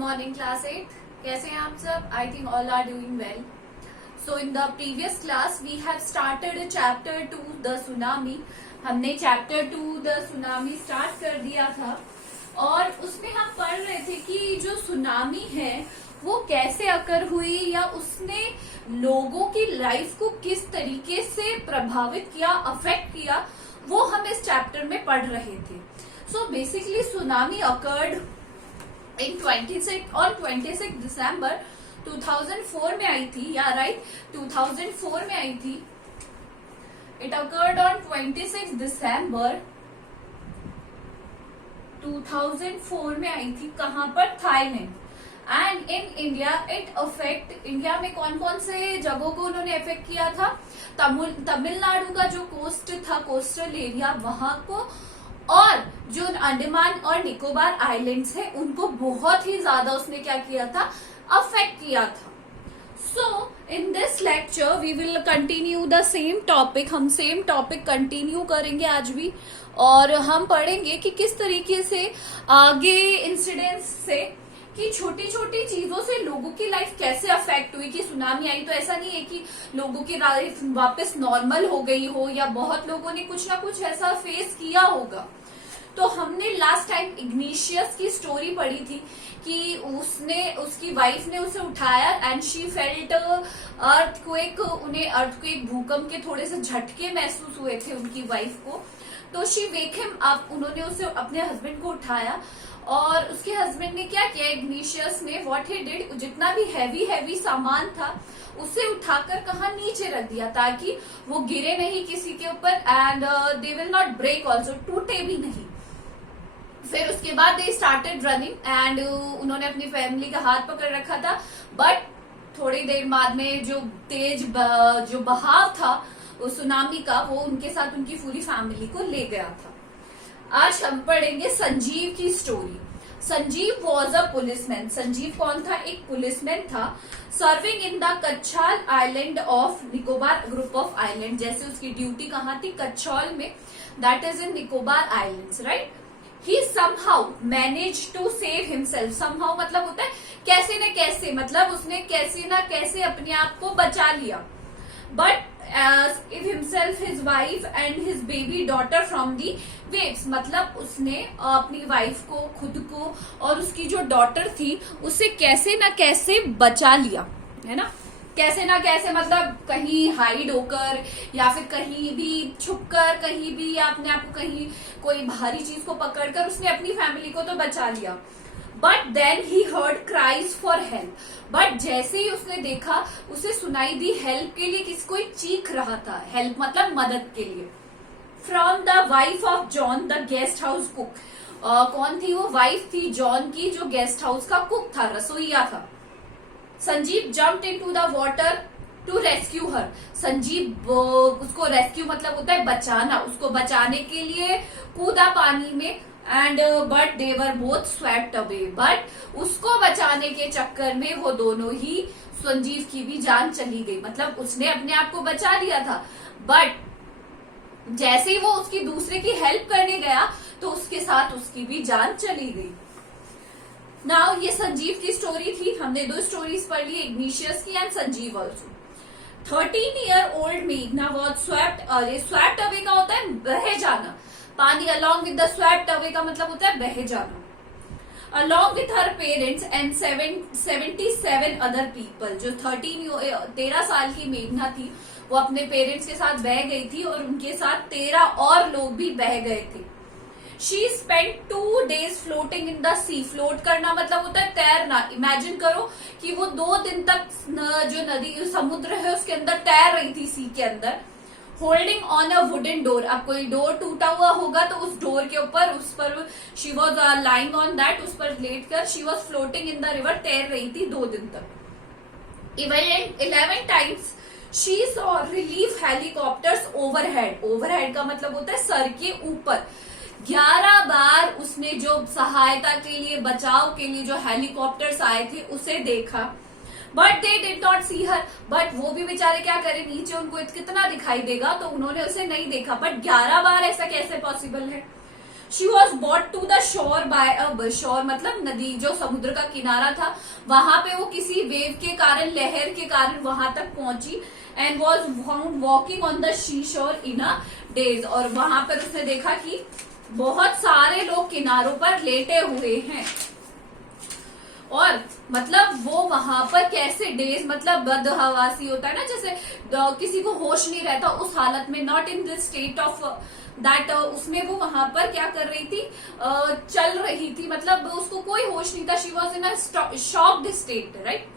morning class 8. कैसे हैं आप सब? I think all are doing well. So in the previous class we have started chapter 2 the tsunami. हमने chapter 2 the tsunami start कर दिया था और उसमें हम पढ़ रहे थे कि जो सुनामी है वो कैसे अकर हुई या उसने लोगों की लाइफ को किस तरीके से प्रभावित किया, अफेक्ट किया, वो हम इस चैप्टर में पढ़ रहे थे. So basically tsunami occurred in 26 दिसंबर 2004 में आई थी, या राइट 2004 में आई थी. It occurred on 26 दिसंबर 2004 में आई थी. कहाँ पर? Thailand. And in India it affect, India में कौन कौन से जगहों को उन्होंने अफेक्ट किया था? तमिलनाडु का जो कोस्ट था, कोस्टल एरिया, वहां को, और जो अंडमान और निकोबार आइलैंड्स है उनको बहुत ही ज्यादा उसने क्या किया था? अफेक्ट किया था. So in this lecture we will continue the same topic. हम सेम टॉपिक कंटिन्यू करेंगे आज भी, और हम पढ़ेंगे कि किस तरीके से आगे इंसिडेंट्स से, कि छोटी छोटी चीजों से लोगों की लाइफ कैसे अफेक्ट हुई. कि सुनामी आई तो ऐसा नहीं है कि लोगों की लाइफ वापस नॉर्मल हो गई हो, या बहुत लोगों ने कुछ ना कुछ ऐसा फेस किया होगा. तो हमने लास्ट टाइम इग्निशियस की स्टोरी पढ़ी थी कि उसकी वाइफ ने उसे उठाया एंड शी फेल्ट अर्थक्वेक. उन्हें अर्थक्वेक, भूकंप के थोड़े से झटके महसूस हुए थे उनकी वाइफ को. तो शी वेक हिम अप. उन्होंने उसे, अपने हस्बैंड को उठाया, और उसके हस्बैंड ने क्या किया? इग्निशियस ने व्हाट ही डिड, जितना भी हैवी सामान था उसे उठाकर कहाँ? नीचे रख दिया, ताकि वो गिरे नहीं किसी के ऊपर, and they will not break also, टूटे भी नहीं. फिर उसके बाद दे स्टार्टेड रनिंग एंड उन्होंने अपनी फैमिली का हाथ पकड़ रखा था. बट थोड़ी देर बाद में जो तेज जो बहाव था उस सुनामी का, वो उनके साथ उनकी पूरी फैमिली को ले गया था. आज हम पढ़ेंगे संजीव की story. Sanjeev was a policeman. Sanjeev कौन था? एक पुलिसमैन था. Serving in the Katchal island of Nicobar group of island. जैसे उसकी ड्यूटी कहाँ थी? कच्छौल में, that is in Nicobar islands, right. He somehow managed to save himself. Somehow मतलब होता है कैसे न कैसे, मतलब उसने कैसे न कैसे अपने आप को बचा लिया. But if himself, his wife and his baby daughter from the waves. मतलब उसने अपनी वाइफ को, खुद को, और उसकी जो डॉटर थी उसे कैसे न कैसे बचा लिया, है ना. कैसे ना कैसे मतलब कहीं हाइड होकर, या फिर कहीं भी छुपकर, कहीं भी, या अपने आप को कहीं कोई भारी चीज को पकड़कर उसने अपनी फैमिली को तो बचा लिया. But then he heard cries for help. But जैसे ही उसने देखा, उसे सुनाई दी हेल्प के लिए, किसी कोई चीख रहा था. हेल्प मतलब मदद के लिए. From the wife of John the guest house cook. कौन थी वो? वाइफ थी जॉन की, जो गेस्ट हाउस का कुक था, रसोईया था. Sanjeev jumped into the water to rescue her. Sanjeev उसको रेस्क्यू मतलब होता है बचाना, उसको बचाने के लिए कूदा पानी में. And but they were both swept away. But उसको बचाने के चक्कर में वो दोनों ही, संजीव की भी जान चली गई. मतलब उसने अपने आप को बचा लिया था, बट जैसे ही वो उसकी दूसरे की हेल्प करने गया तो उसके साथ उसकी भी जान चली गई. नाउ ये संजीव की स्टोरी थी. हमने दो स्टोरीज पढ़ ली, इग्निशियस की एंड संजीव ऑल्सो. 13-year-old मेघना was swept away. Swept away का होता है बह जाना. पानी along with the swept away का मतलब होता है बह जाना. Along with her parents and 77 other people. जो 13 साल की मेघना थी वो अपने पेरेंट्स के साथ बह गई थी, और उनके साथ 13 और लोग भी बह गए थे. She spent 2 days floating in the sea. Float करना मतलब होता है तैरना. इमेजिन करो कि वो 2 दिन तक जो नदी, समुद्र है, उसके अंदर तैर रही थी, सी के अंदर. Holding on a wooden door. अब कोई डोर टूटा हुआ होगा तो उस डोर के ऊपर, उस पर she was lying on that, उस पर लेट कर she was floating in the river. तैर रही थी 2 दिन तक. 11 times she saw relief helicopters overhead. Overhead का मतलब होता है सर के ऊपर. 11 बार उसने जो सहायता के लिए, बचाव के लिए जो हेलीकॉप्टर्स आए थे उसे देखा. But they did not see her. But वो भी बेचारे क्या करें, नीचे उनको कितना दिखाई देगा, तो उन्होंने उसे नहीं देखा. बट 11 बार ऐसा कैसे पॉसिबल है? She was brought to the shore शोर बाय अ शोर मतलब नदी, जो समुद्र का किनारा था वहां पे वो किसी वेव के कारण, लहर के कारण वहां तक पहुंची and was found walking on the she शोर इन अ डेज। और वहां पर उसने देखा कि बहुत सारे लोग किनारों पर लेटे हुए हैं और मतलब वो वहां पर कैसे डेज, मतलब बदहवासी होता है ना, जैसे किसी को होश नहीं रहता उस हालत में, not in this state of that, उसमें वो वहां पर क्या कर रही थी, चल रही थी, मतलब उसको कोई होश नहीं था, she was in a shocked state, right.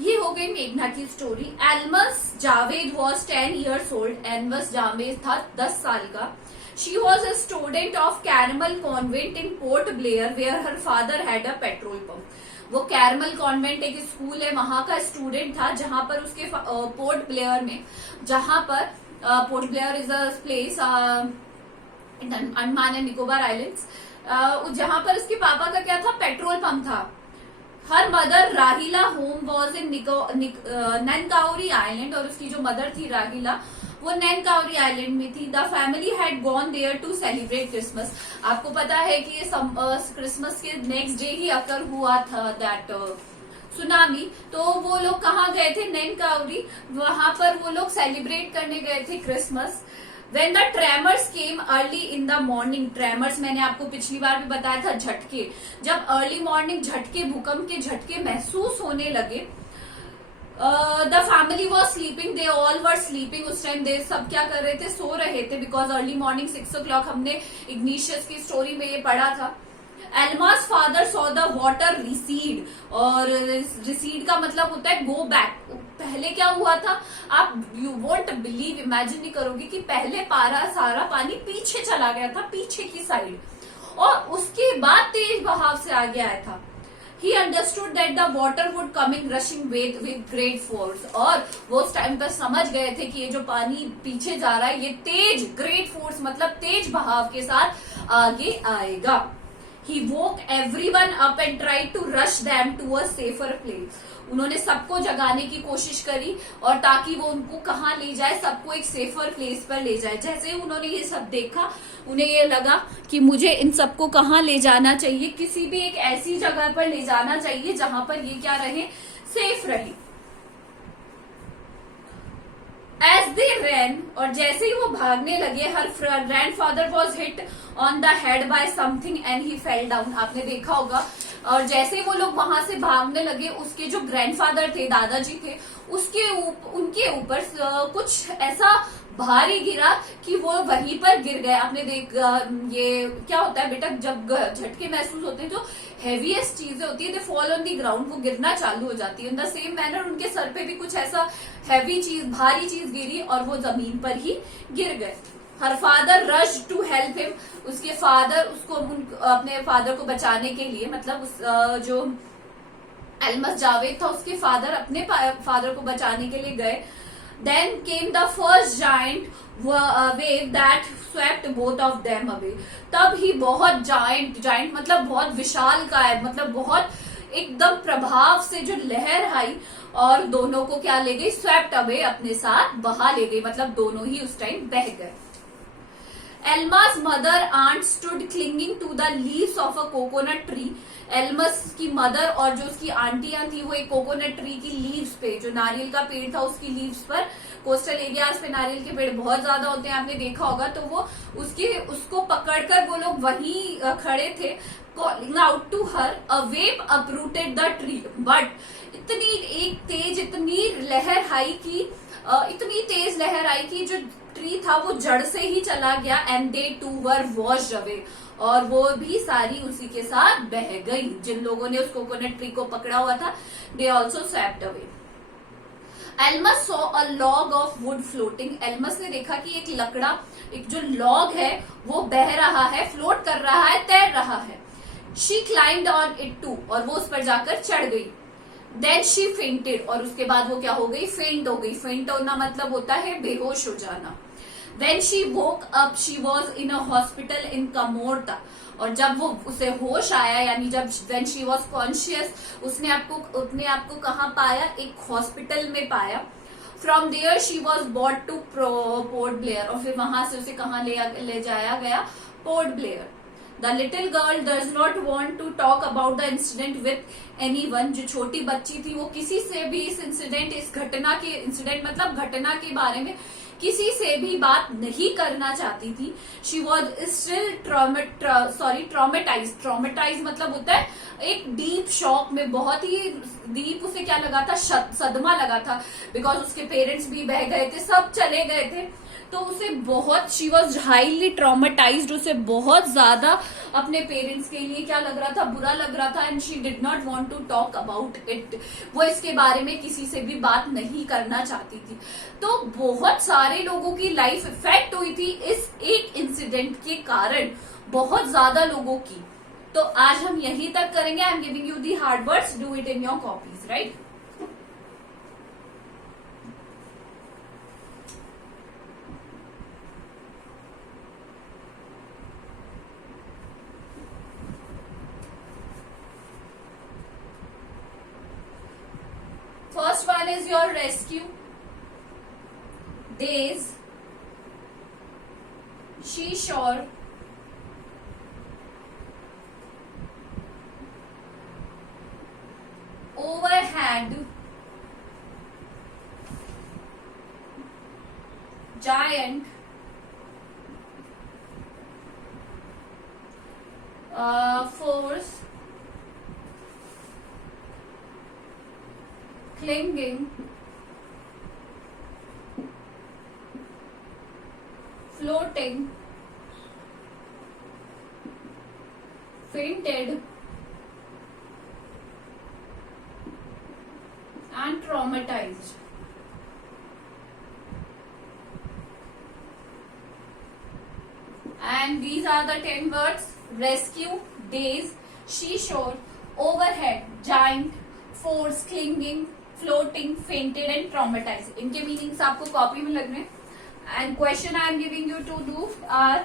ये हो गई मेघना की story. Elms Javed was 10 years old। Elms Javed था 10 साल का। She was a student of Carmel Convent in Port Blair, where her father had a petrol pump. वो कैरमल कॉन्वेंट एक स्कूल है, वहां का स्टूडेंट था, जहां पर उसके पोर्ट ब्लेयर में, जहां पर port Blair is a place in Andaman and Nicobar islands, जहां पर उसके पापा का क्या था, पेट्रोल पंप था। हर मदर राहिला होम वॉज इन ननकाउरी आइलैंड, और उसकी जो मदर थी राहिला वो नैनकाउरी आइलैंड में थी। The family had gone there to celebrate Christmas. आपको पता है कि ये क्रिसमस के नेक्स्ट डे ही अकर हुआ था दैट सुनामी, तो वो लोग कहाँ गए थे, नैनकाउरी, वहां पर वो लोग सेलिब्रेट करने गए थे Christmas. When the tremors came early in the morning, tremors मैंने आपको पिछली बार भी बताया था, झटके, जब अर्ली मॉर्निंग झटके, भूकंप के झटके महसूस होने लगे, the family was sleeping, they all were sleeping, उस टाइम दे सब क्या कर रहे थे, सो रहे थे, बिकॉज अर्ली मॉर्निंग 6 o'clock, हमने इग्निशियस की स्टोरी में ये पढ़ा था। Almas father saw the water recede, और रिसीड का मतलब होता है गो बैक। पहले क्या हुआ था, आप यू वोंट बिलीव, इमेजिन नहीं करोगे कि पहले सारा पानी पीछे चला गया था, पीछे की साइड, और उसके बाद तेज बहाव से आगे आया था। He understood that the water would coming rushing with great force, और वो उस टाइम पर समझ गए थे कि ये जो पानी पीछे जा रहा है ये तेज, ग्रेट फोर्स मतलब तेज बहाव के साथ आगे आएगा। He woke everyone up and tried to rush them to a safer place. उन्होंने सबको जगाने की कोशिश करी और ताकि वो उनको कहाँ ले जाए, सबको एक सेफर प्लेस पर ले जाए। जैसे ही उन्होंने ये सब देखा, उन्हें ये लगा कि मुझे इन सबको कहाँ ले जाना चाहिए, किसी भी एक ऐसी जगह पर ले जाना चाहिए जहां पर ये क्या रहे, सेफ रहे। As they ran, और जैसे ही वो भागने लगे, her grandfather was hit on the head by something and he fell down। आपने देखा होगा। और जैसे ही वो लोग वहां से भागने लगे, उसके जो ग्रैंडफादर थे, दादाजी थे, उनके ऊपर कुछ ऐसा भारी गिरा कि वो वहीं पर गिर गए। आपने ये क्या होता है बेटा, जब झटके महसूस होते हैं, जो हेवीएस्ट चीजें होती है, they fall on the ground, वो गिरना चालू हो जाती है। इन द सेम मैनर उनके सर पे भी कुछ ऐसा हैवी चीज, भारी चीज गिरी और वो जमीन पर ही गिर गए। Her father rush to help him, उसके फादर उसको, अपने फादर को बचाने के लिए, मतलब जो एल्मस जावेद था उसके फादर अपने फादर को बचाने के लिए गए। Then came the first giant wave that swept both of them away। तब ही बहुत जाइंट मतलब बहुत विशाल का है, मतलब बहुत एकदम प्रभाव से जो लहर आई और दोनों को क्या ले गई, स्वेप्ट अवे, अपने साथ बहा ले गई, मतलब दोनों ही उस टाइम बह गए। Almas mother aunt stood clinging to the leaves of a coconut tree. Almas की मदर और जो उसकी आंटियां थी वो एक कोकोनट ट्री की लीव्स पे, जो नारियल का पेड़ था उसकी लीव्स पर, कोस्टल एरियाज पे नारियल के पेड़ बहुत ज्यादा होते हैं, आपने देखा होगा, तो वो उसको पकड़कर वो लोग वहीं खड़े थे। Calling out to her, a wave uprooted the tree, but इतनी तेज लहर आई कि जो ट्री था वो जड़ से ही चला गया। And they too were washed away, और वो भी सारी उसी के साथ बह गई। जिन लोगों ने उस कोकोनट ट्री को पकड़ा हुआ था, they also swept away. Elms saw a log of would floating. Elms ने देखा कि एक लकड़ा, एक जो लॉग है वो बह रहा है, फ्लोट कर रहा है, तैर रहा है। She climbed on it too, और वो उस पर जाकर चढ़ गई। देन शी फेंटेड, और उसके बाद वो क्या हो गई, फेंट हो गई। फेंट होना मतलब होता है बेहोश हो जाना। When she woke up, she was in a hospital in Kamorta, और जब वो उसे होश आया, यानी जब when she was conscious, उसने अपने आप को कहाँ पाया, एक हॉस्पिटल में पाया। From there she was brought to Port Blair, और फिर वहां से उसे कहाँ ले जाया गया, Port Blair. The little girl does not want to talk about the incident with anyone. जो छोटी बच्ची थी वो किसी से भी इस इंसिडेंट मतलब घटना के बारे में किसी से भी बात नहीं करना चाहती थी। शी वॉज स्टिल ट्रॉमेटाइज मतलब होता है एक डीप शॉक में, बहुत ही डीप उसे क्या लगा था, सदमा लगा था, बिकॉज उसके पेरेंट्स भी बह गए थे, सब चले गए थे, तो उसे बहुत, शी वॉज हाईली ट्रॉमेटाइज्ड, उसे बहुत ज्यादा अपने पेरेंट्स के लिए क्या लग रहा था, बुरा लग रहा था, and she did not want to talk about it. वो इसके बारे में किसी से भी बात नहीं करना चाहती थी। तो बहुत सारे लोगों की लाइफ इफेक्ट हुई थी इस एक इंसिडेंट के कारण, बहुत ज्यादा लोगों की। तो आज हम यही तक करेंगे। आई am giving you the hard words, do it in your copies, right. First one is your rescue. Days, seashore, overhead, giant, force, clinging, floating, fainted, and traumatized. And these are the 10 words: rescue, daze, seashore, overhead, giant, force, clinging, floating, fainted and traumatized. इनके meanings आपको copy में लग रहे हैं। And question I am giving you to do are,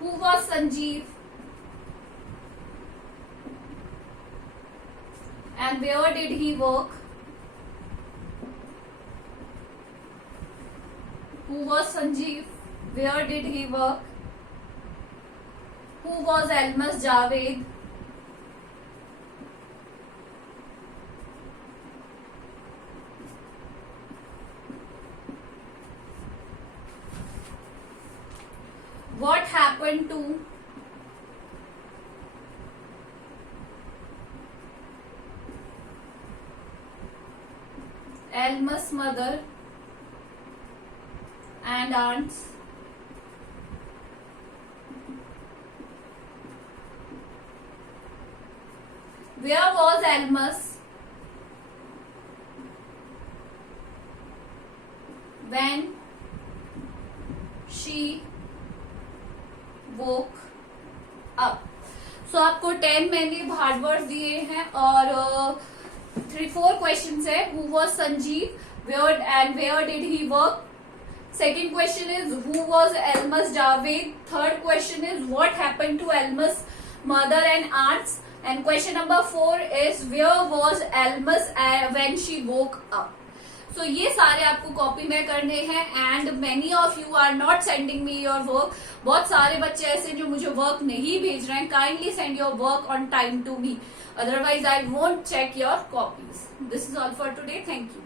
who was Sanjeev and where did he work? Who was Sanjeev? Where did he work? Who was Almas Javed? What happened to Almas' mother and aunts? Where was Almas when she woke up? So आपको 10 मैंने hard word दिए हैं और 3-4 question है। Who was Sanjeev? Where did he work? Second question is who was Almas Javed? Third question is what happened to Almas' mother and aunts? And question number 4 is where was Almas when she woke up? So ये सारे आपको copy में करने हैं and many of you are not sending me your work. बहुत सारे बच्चे ऐसे जो मुझे वर्क नहीं भेज रहे हैं। Kindly send your work on time to me, otherwise I won't check your copies. This is all for today. Thank you.